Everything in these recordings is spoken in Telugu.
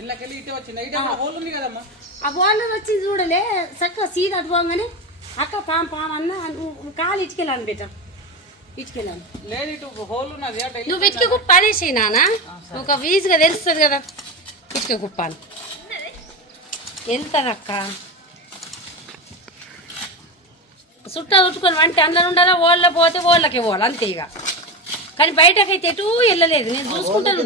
ఇళ్ళకెళ్ళి ఇటే వచ్చింది హోల్ ఉంది కదమ్మా. ఆ బోర్లు వచ్చి చూడలే చక్కగా సీదా అటు పోగానే అక్క పాము పాము అన్న కాలు ఇటుకెళ్ళాను బేట ఇటుకెళ్ళాను. లేదు ఇటు హోల్ ఉన్నది. నువ్వు ఇటుక కుప్ప అనేసి నానా ఒక వీజుగా తెలుస్తుంది కదా ఇటుక కుప్ప అని వెళ్తుంది అక్క. చుట్టా చుట్టుకొని వంట అందరు ఉండాలా ఓళ్ళ పోతే ఓళ్ళకే పోవాలి అంతే ఇక. కానీ బయటకైతే ఎటు వెళ్ళలేదు నేను చూసుకుంటాను.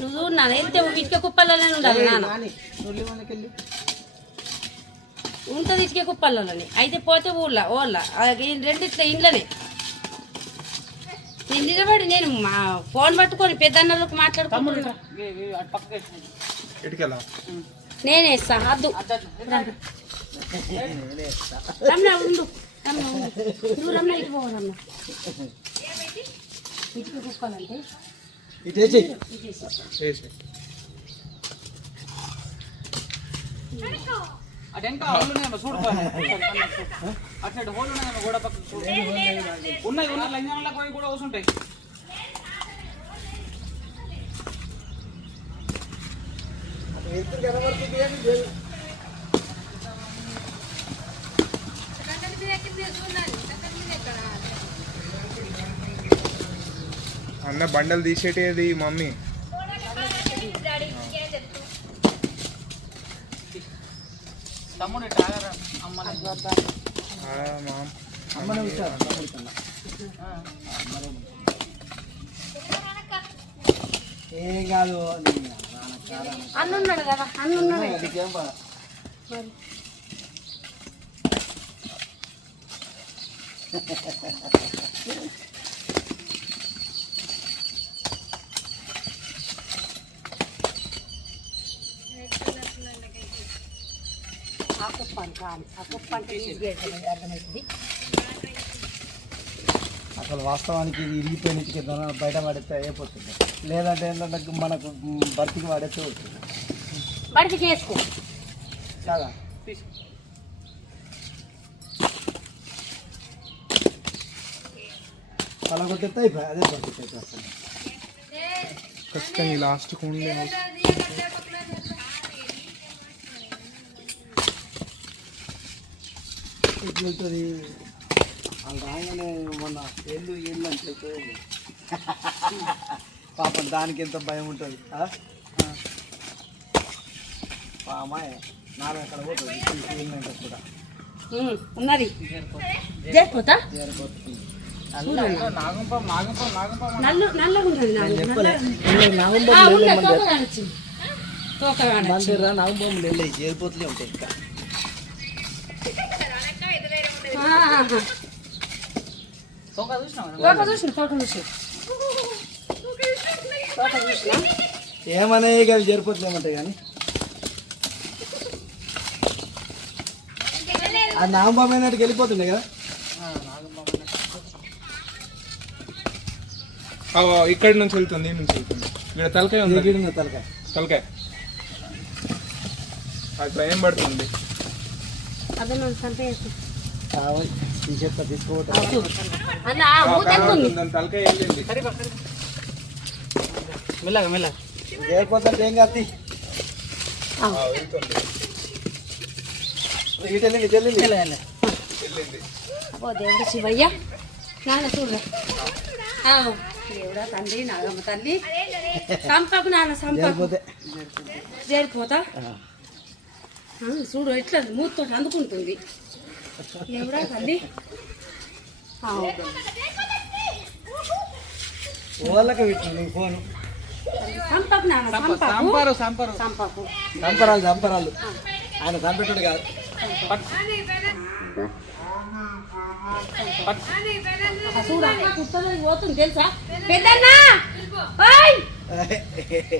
నువ్వు చూడు వెళ్తే ఇటుక కుప్పలనే ఉండాలి నాన్న ఉంటుంది ఇటుక కుప్పలని అయితే పోతే ఊళ్ళో ఓళ్ళ రెండిట్లా ఇంట్లోనే నేను నిలబడి నేను మా ఫోన్ పట్టుకొని పెద్దన్నలకు మాట్లాడుకుంటున్నా. నేనే ఇస్తా అద్దు రమ్నా ఉండు నువ్వు రమ్నా ఇటు పోవు రమ్నా ఇటుక కుప్పాలంటే అటెంకా హోల్ ఉన్నాయమ్మా చూడు అటు హోల్ ఉన్నాయమ్మా గోడ పక్కన ఉన్నాయి లంజానలో పోయి కూడా వస్తుంటాయి. అన్న బండలు తీసేటేది మమ్మీ. తమ్ముడు టాగర్ ఏం కాదు అన్నున్నాడు కదా అన్నున్నాడు. అసలు వాస్తవానికి ఇది ఇరిగిపోయిన బయట పడితే అయిపోతుంది. లేదంటే ఏంటంటే మనకు బతికి పడితే అవుతుంది. బడికి వేసుకో కాదా అలా కొట్టేస్తే అయిపోయి అదే బతికి అసలు ఖచ్చితంగా లాస్ట్ ఉండే ఇట్లుంటుంది. వాళ్ళు రాగానే మొన్న ఎల్లు అంటే పాపం దానికి ఎంత భయం ఉంటుంది. అమ్మాయి నాలుగు అక్కడ పోతుంది వెళ్ళినాక కూడా ఉన్నది జరిపోతా నల్లగా ఉంటుంది నాగంబాబులు వెళ్ళి చేరిపోతూనే ఉంటాయి. ఇంకా ఏమనే అవి జరిపోతలేమంటాయి కానీ ఆ నాగంబాబు అయినట్టుకు వెళ్ళిపోతుండే కదా. ఇక్కడి నుంచి వెళ్తుంది నుంచి వెళ్తుంది. ఇక్కడ తలకాయ ఉంది తలకాయ తలకాయ అది భయం పడుతుంది. తీసేస్తా తీసుకోవటం తలకాయ వెళ్ళింది మెల్లగా మెల్లగా చేయకపోతే ఏం కాదు. దేవుడు శివయ్య నాన్న చూడ దేవుడా తండ్రి నాగమ్మ తల్లి సంపకు నాన్న సంపకు చేరిపోతా చూడు ఎట్లా మూతో అందుకుంటుంది. దేవుడా తల్లి వాళ్ళకి పెట్టింది ఫోను. సంపకు నాన్న సంపకు సంపకు సంపరాలు సంపరాలు ఆయన సంపెట్టుడు కాదు. చూడండి కుక్కలో పోతుంది తెలుసా పెద్దన్నా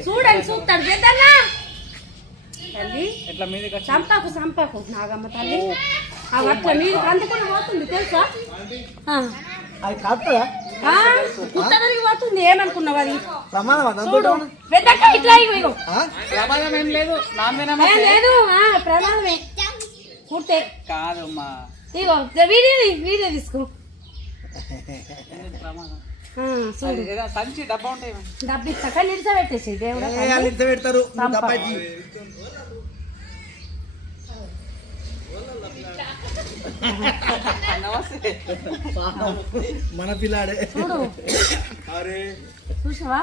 చూడండి చూస్తాడు పెద్దన్నా తల్లి సంపకు సంపకు నాగమ్మ తల్లి అట్లా మీరు అందుకుని పోతుంది తెలుసా అది కాపుతుందా కుక్కలకి పోతుంది ఏమనుకున్నావు అది ప్రమాదం పెద్దక్క ఇట్లా ప్రమాదం ఏం లేదు లేదు ప్రమాదమే కుడితే కాదమ్మా ఇగో వీడియో తీసుకో ప్రమాదం. ఆ, చూడు ఏదో సంచి డబ్బా ఉంటాయి డబ్బు ఇస్తాక నిలిచబెట్టేసి దేవుడా వాళ్ళు ఇంత పెడతారు డబ్బాకి. నమస్తే. మన పిల్లాడే. చూడు చూసావా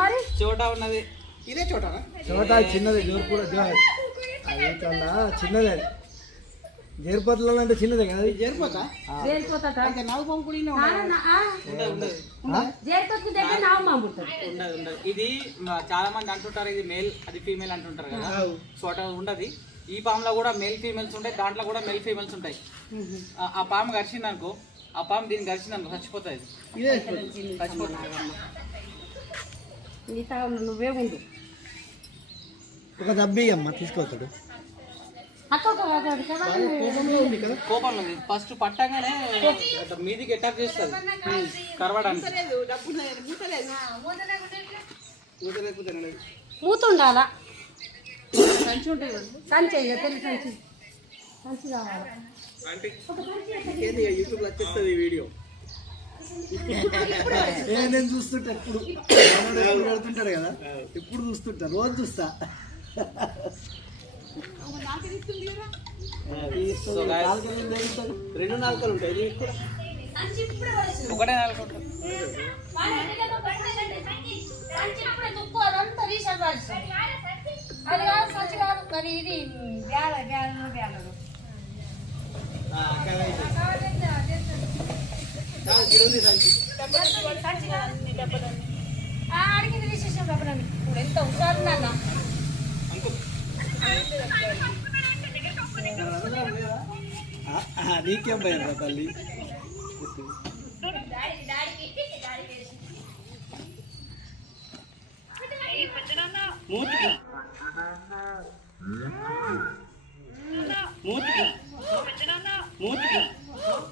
మరి చోటా ఉన్నది చోట చిన్నది జోర్పూడ అది చాలా చిన్నదే. జేర్పత్లలో అంటే చిన్నదే కదా. జేరిపోతా ఉండదు. ఇది చాలా మంది అంటుంటారు ఇది మేల్ అది ఫీమేల్ అంటుంటారు కదా. చోట ఉండదు. ఈ పాములో కూడా మేల్ ఫీమేల్స్ ఉంటాయి, దాంట్లో కూడా మేల్ ఫీమేల్స్ ఉంటాయి. ఆ పాము గరిచింది అనుకో, ఆ పాము దీన్ని గరిచింది అనుకో చచ్చిపోతుంది. నువ్వే ఉండు ఒక దబ్బి అమ్మ తీసుకోతాడు. కోపంలో ఉంది. ఫస్ట్ పట్టగానే మీదికి అటాక్ చేస్తుంది కరవడానికి. మూత ఉండాలా సంచి ఉంటుంది సంచి పెళ్లి సంచి సంచి కావాలి నేను చూస్తుంటా ఎప్పుడు పెడుతుంటాడు కదా, ఎప్పుడు చూస్తుంటా, రోజు చూస్తా. రెండు నాలుకలు ఉంటాయి. ఒకటే నాలుగు అది కాదు సంచి కాదు మరి ఇది అడిగింది విశేషం చెప్పడానికి ఇప్పుడు ఎంత హుషారు నాన్న. నీకేం భయం రా తల్లి.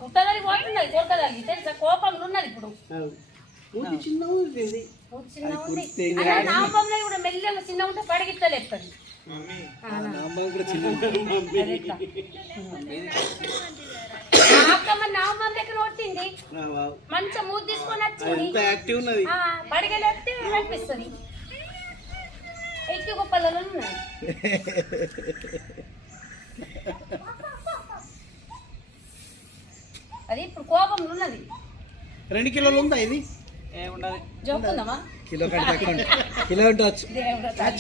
కుట్టగలి పోతున్నది కొట్టగలి తెలుసా కోపంలో ఉన్నది ఇప్పుడు చిన్న ఉంది నామంలో కూడా మెల్లగా చిన్న ఉంటే పడగిట్టలేస్తుంది. అక్కమ్మ నామం దగ్గర కొట్టింది మంచిగా మూతి తీసుకొని వచ్చింది పడగలేస్తే కనిపిస్తుంది. ఎక్కి గొప్పలలో ఉన్నది అది ఇప్పుడు కోపంలో ఉన్నది. 2 కిలోలు ఉందా ఇది? ఏముండదు. జోకుందామా కిలో కంటే తక్కువ కిలో ఉండవచ్చు.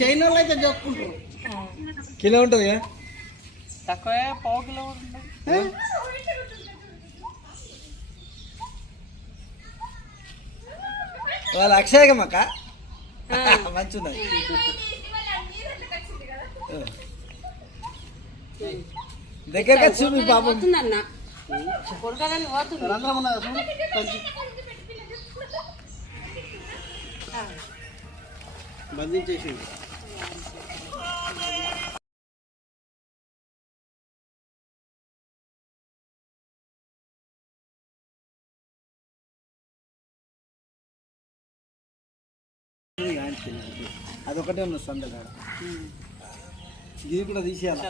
చైనా వాళ్ళు అయితే జోక్కుంటారు. కిలో ఉంటుంది కదా తక్కువే, పావు కిలో ఉంటుంది. వాళ్ళు అక్షయకమ్మక్క మంచి ఉన్నది. దగ్గరగా చూపి పాపం పోతుందన్న కొడుకదని పోతుంది. బంధించేసింది. అదొకటే ఉన్నది సందగా. ఇది కూడా తీసేయాలి.